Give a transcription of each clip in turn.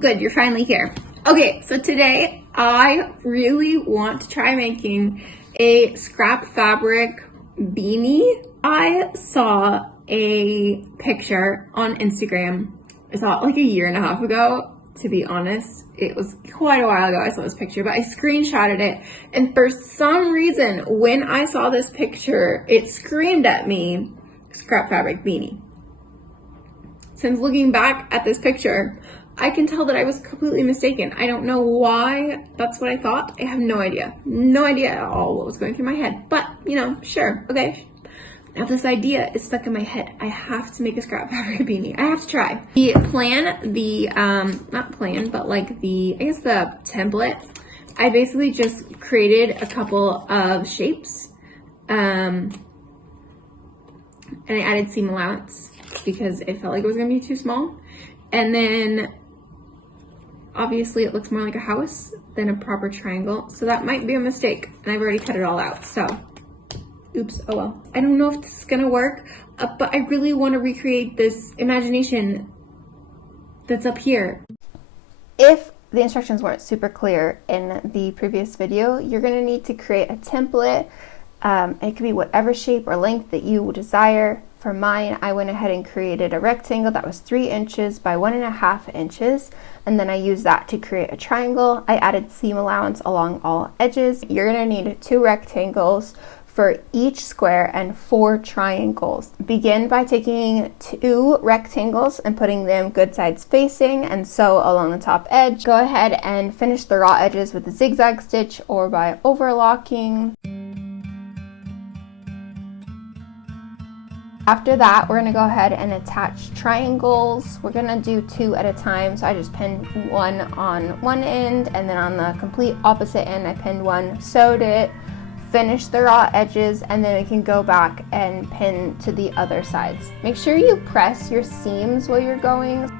good, you're finally here. Okay, so today I really want to try making a scrap fabric beanie. I saw a picture on Instagram. I saw it like a year and a half ago, to be honest. It was quite a while ago I saw this picture, but I screenshotted it. And for some reason, when I saw this picture, it screamed at me, scrap fabric beanie. Since looking back at this picture, I can tell that I was completely mistaken. I don't know why that's what I thought. I have no idea. No idea at all what was going through my head. But, you know, sure, okay. Now this idea is stuck in my head. I have to make a scrap fabric beanie. I have to try. The plan, not plan, but like the template, I basically just created a couple of shapes. And I added seam allowance because it felt like it was gonna be too small. And then obviously it looks more like a house than a proper triangle. So that might be a mistake. And I've already cut it all out, so oops, oh well. I don't know if this is gonna work, but I really wanna recreate this imagination that's up here. If the instructions weren't super clear in the previous video, you're gonna need to create a template. It could be whatever shape or length that you desire. For mine, I went ahead and created a rectangle that was 3 inches by 1.5 inches, and then I used that to create a triangle. I added seam allowance along all edges. You're gonna need 2 rectangles for each square and 4 triangles. Begin by taking 2 rectangles and putting them good sides facing and sew along the top edge. Go ahead and finish the raw edges with a zigzag stitch or by overlocking. After that, we're gonna go ahead and attach triangles. We're gonna do 2 at a time. So I just pinned one on one end, and then on the complete opposite end, I pinned one, sewed it, finished the raw edges, and then we can go back and pin to the other sides. Make sure you press your seams while you're going.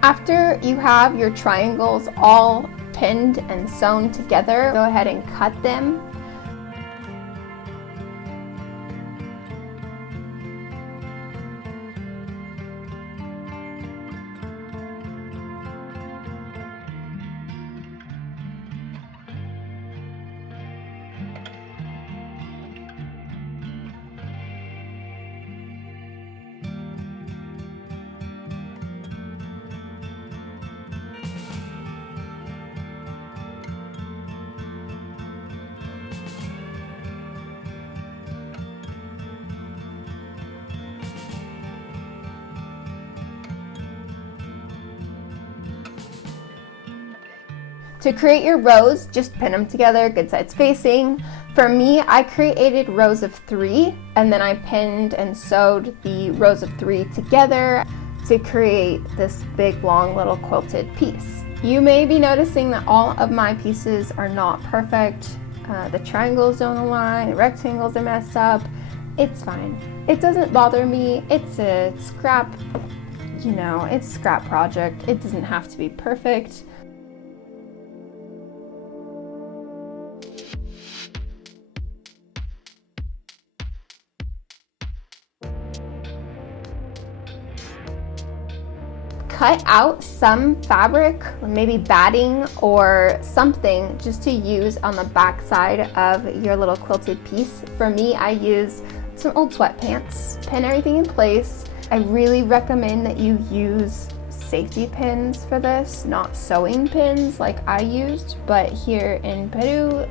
After you have your triangles all pinned and sewn together, go ahead and cut them. To create your rows, just pin them together, good sides facing. For me, I created rows of 3, and then I pinned and sewed the rows of 3 together to create this big, long, little quilted piece. You may be noticing that all of my pieces are not perfect. The triangles don't align, the rectangles are messed up. It's fine. It doesn't bother me. It's a scrap, you know, it's a scrap project. It doesn't have to be perfect. Cut out some fabric, maybe batting or something, just to use on the back side of your little quilted piece. For me, I use some old sweatpants. Pin everything in place. I really recommend that you use safety pins for this, not sewing pins like I used, but here in Peru,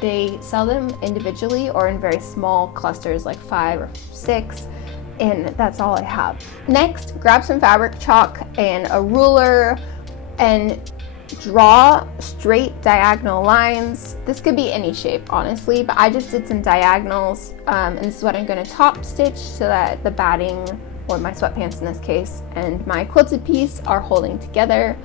they sell them individually or in very small clusters like 5 or 6. And that's all I have. Next, grab some fabric chalk and a ruler and draw straight diagonal lines. This could be any shape, honestly, but I just did some diagonals, and this is what I'm going to top stitch so that the batting, or my sweatpants in this case, and my quilted piece are holding together.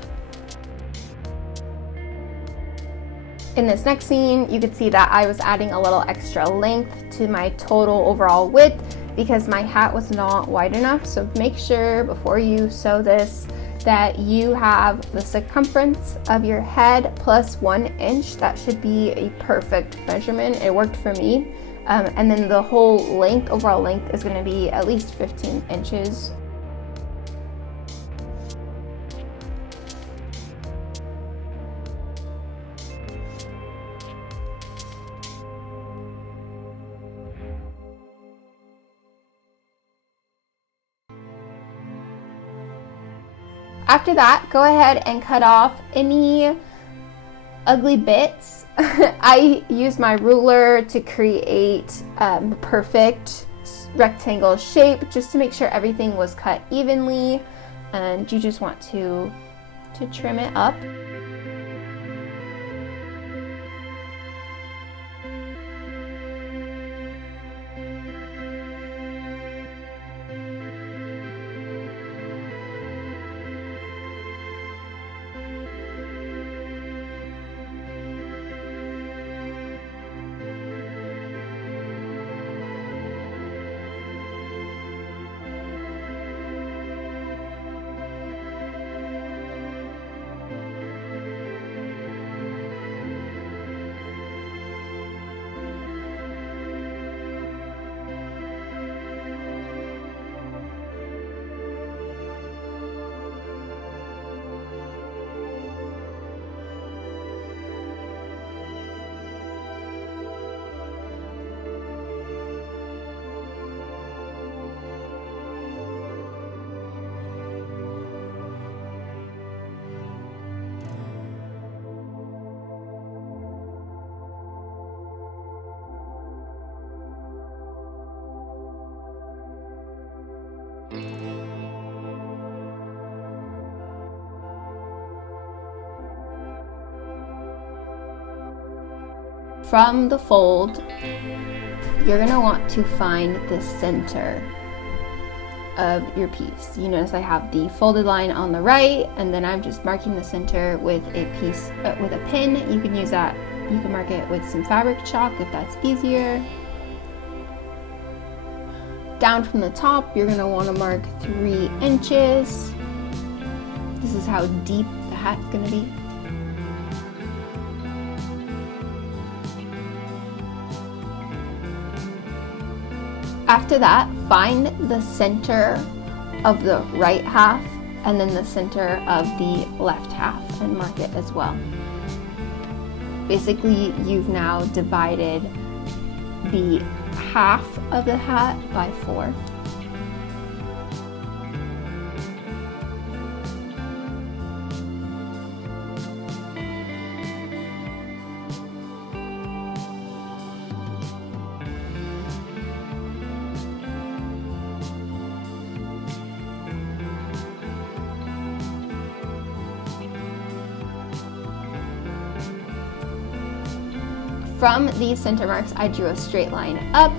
In this next scene, you could see that I was adding a little extra length to my total overall width because my hat was not wide enough. So make sure before you sew this that you have the circumference of your head plus 1 inch. That should be a perfect measurement. It worked for me. And then the whole length, overall length, is going to be at least 15 inches. After that, go ahead and cut off any ugly bits. I use my ruler to create the perfect rectangle shape, just to make sure everything was cut evenly, and you just want to trim it up. From the fold, you're gonna want to find the center of your piece. You notice I have the folded line on the right, and then I'm just marking the center with a piece, with a pin. You can use that, you can mark it with some fabric chalk if that's easier. Down from the top, you're gonna wanna mark 3 inches. This is how deep the hat's gonna be. After that, find the center of the right half and then the center of the left half and mark it as well. Basically, you've now divided the half of the hat by 4. From these center marks, I drew a straight line up.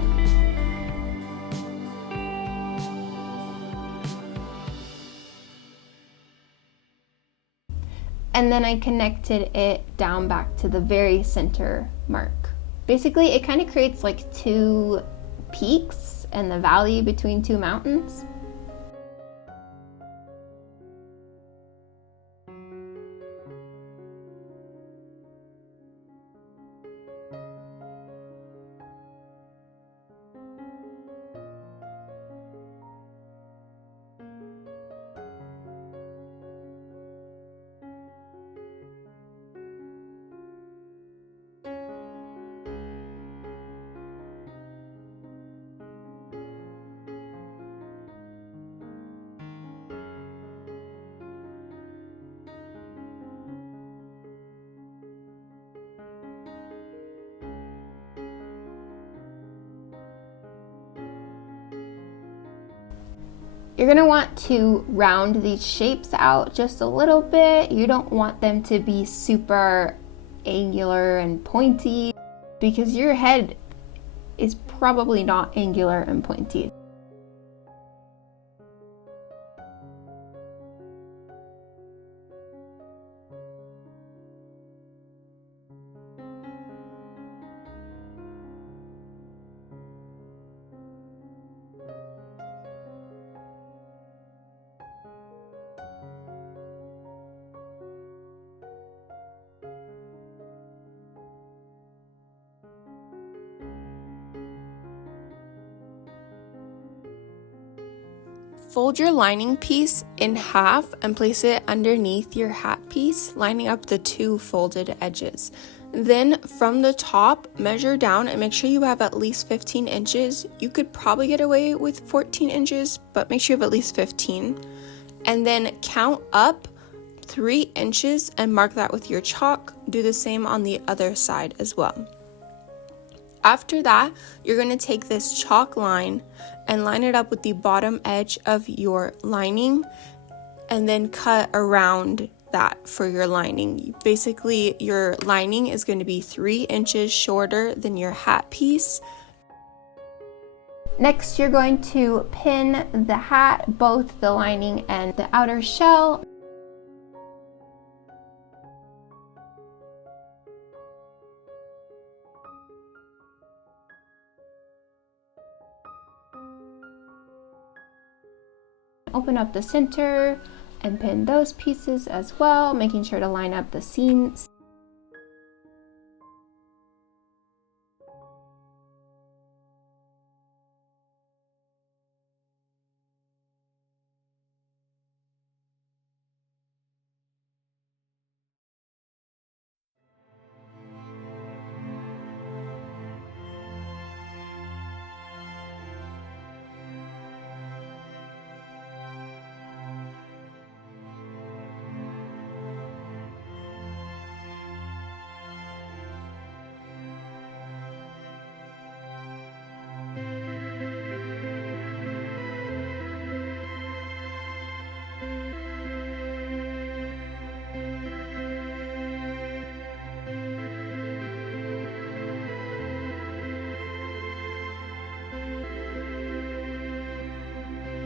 And then I connected it down back to the very center mark. Basically, it kind of creates like 2 peaks and the valley between 2 mountains. You're gonna want to round these shapes out just a little bit. You don't want them to be super angular and pointy because your head is probably not angular and pointy. Fold your lining piece in half and place it underneath your hat piece, lining up the two folded edges. Then from the top, measure down and make sure you have at least 15 inches. You could probably get away with 14 inches, but make sure you have at least 15. And then count up 3 inches and mark that with your chalk. Do the same on the other side as well. After that, you're going to take this chalk line and line it up with the bottom edge of your lining and then cut around that for your lining. Basically, your lining is going to be 3 inches shorter than your hat piece. Next, you're going to pin the hat, both the lining and the outer shell. Open up the center and pin those pieces as well, making sure to line up the seams.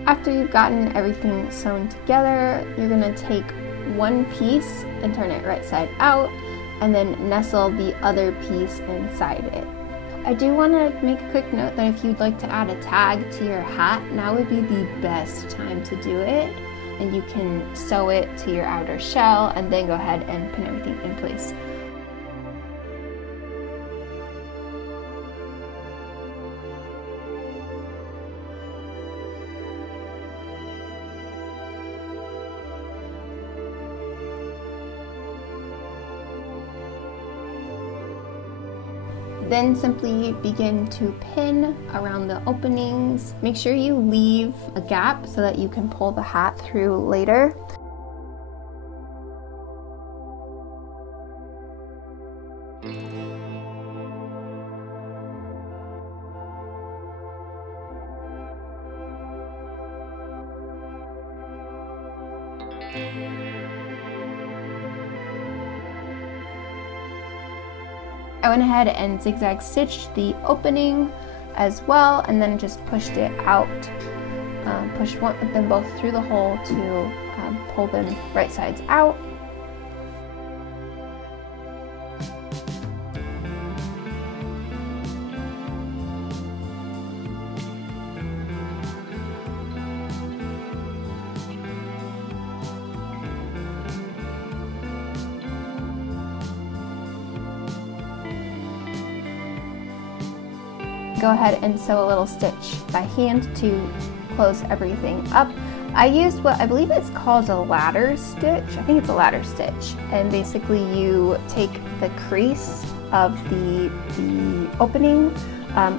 After you've gotten everything sewn together, you're going to take one piece and turn it right side out and then nestle the other piece inside it. I do want to make a quick note that if you'd like to add a tag to your hat, now would be the best time to do it, and you can sew it to your outer shell and then go ahead and pin everything in place. Then simply begin to pin around the openings. Make sure you leave a gap so that you can pull the hat through later. I went ahead and zigzag stitched the opening as well, and then just pushed it out. Pushed them both through the hole to pull them right sides out. Go ahead and sew a little stitch by hand to close everything up. I used what I believe it's called a ladder stitch. I think it's a ladder stitch. And basically you take the crease of the opening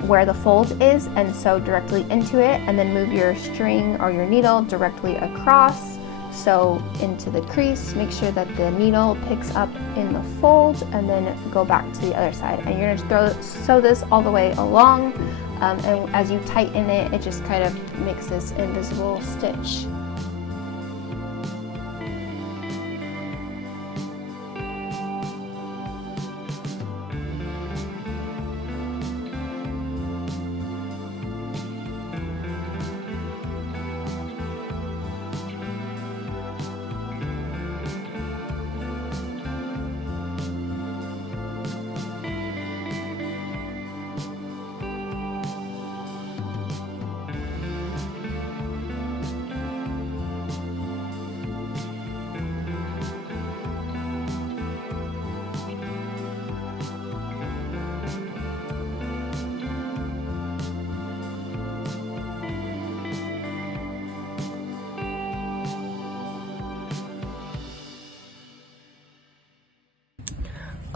where the fold is and sew directly into it, and then move your string or your needle directly across. Sew into the crease, make sure that the needle picks up in the fold, and then go back to the other side. And you're going to sew this all the way along, and as you tighten it, it just kind of makes this invisible stitch.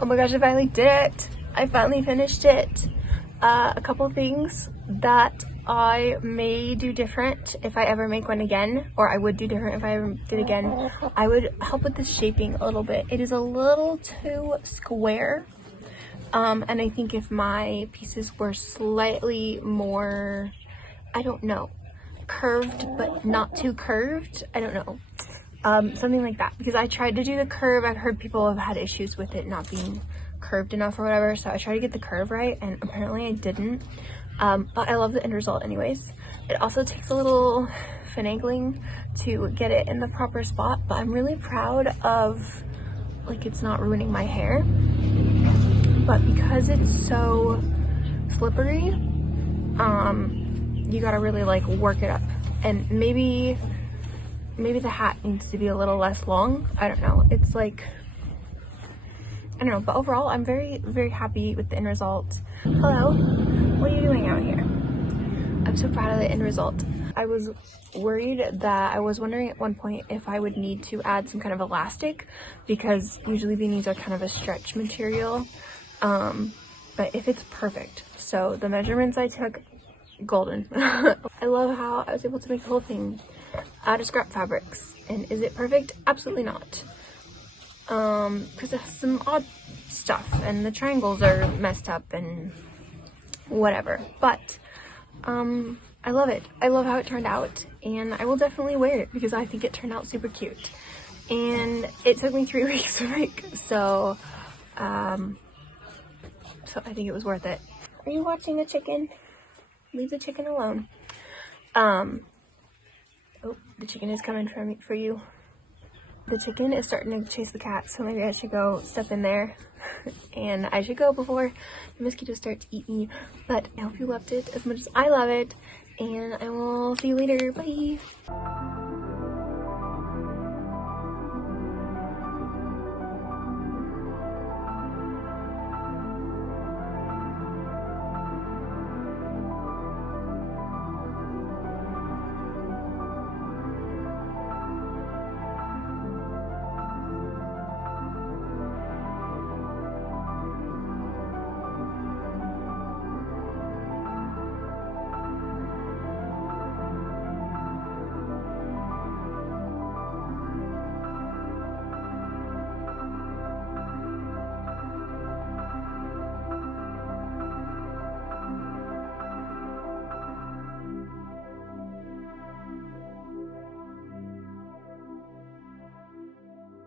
Oh my gosh, I finally did it. I finally finished it. A couple things that I may do different if I ever make one again, or I would do different if I ever did again. I would help with the shaping a little bit. It is a little too square. And I think if my pieces were slightly more, I don't know, curved but not too curved, I don't know, something like that, because I tried to do the curve. I've heard people have had issues with it not being curved enough or whatever, so I tried to get the curve right and apparently I didn't, but I love the end result anyways. It also takes a little finagling to get it in the proper spot, but I'm really proud of, like, it's not ruining my hair. But because it's so slippery, you gotta really like work it up. And maybe the hat needs to be a little less long. I don't know. It's like, I don't know. But overall, I'm very, very happy with the end result. Hello, what are you doing out here? I'm so proud of the end result. I was worried that I was wondering at one point if I would need to add some kind of elastic, because usually beanies are kind of a stretch material. But if it's perfect. So the measurements I took, golden. I love how I was able to make the whole thing out of scrap fabrics. And is it perfect? Absolutely not. Because there's some odd stuff and the triangles are messed up and whatever. But I love it. I love how it turned out, and I will definitely wear it because I think it turned out super cute. And it took me 3 weeks to make, so I think it was worth it. Are you watching a chicken? Leave the chicken alone. Oh, the chicken is coming for you. The chicken is starting to chase the cat, so maybe I should go step in there and I should go before the mosquitoes start to eat me. But I hope you loved it as much as I love it, and I will see you later. Bye!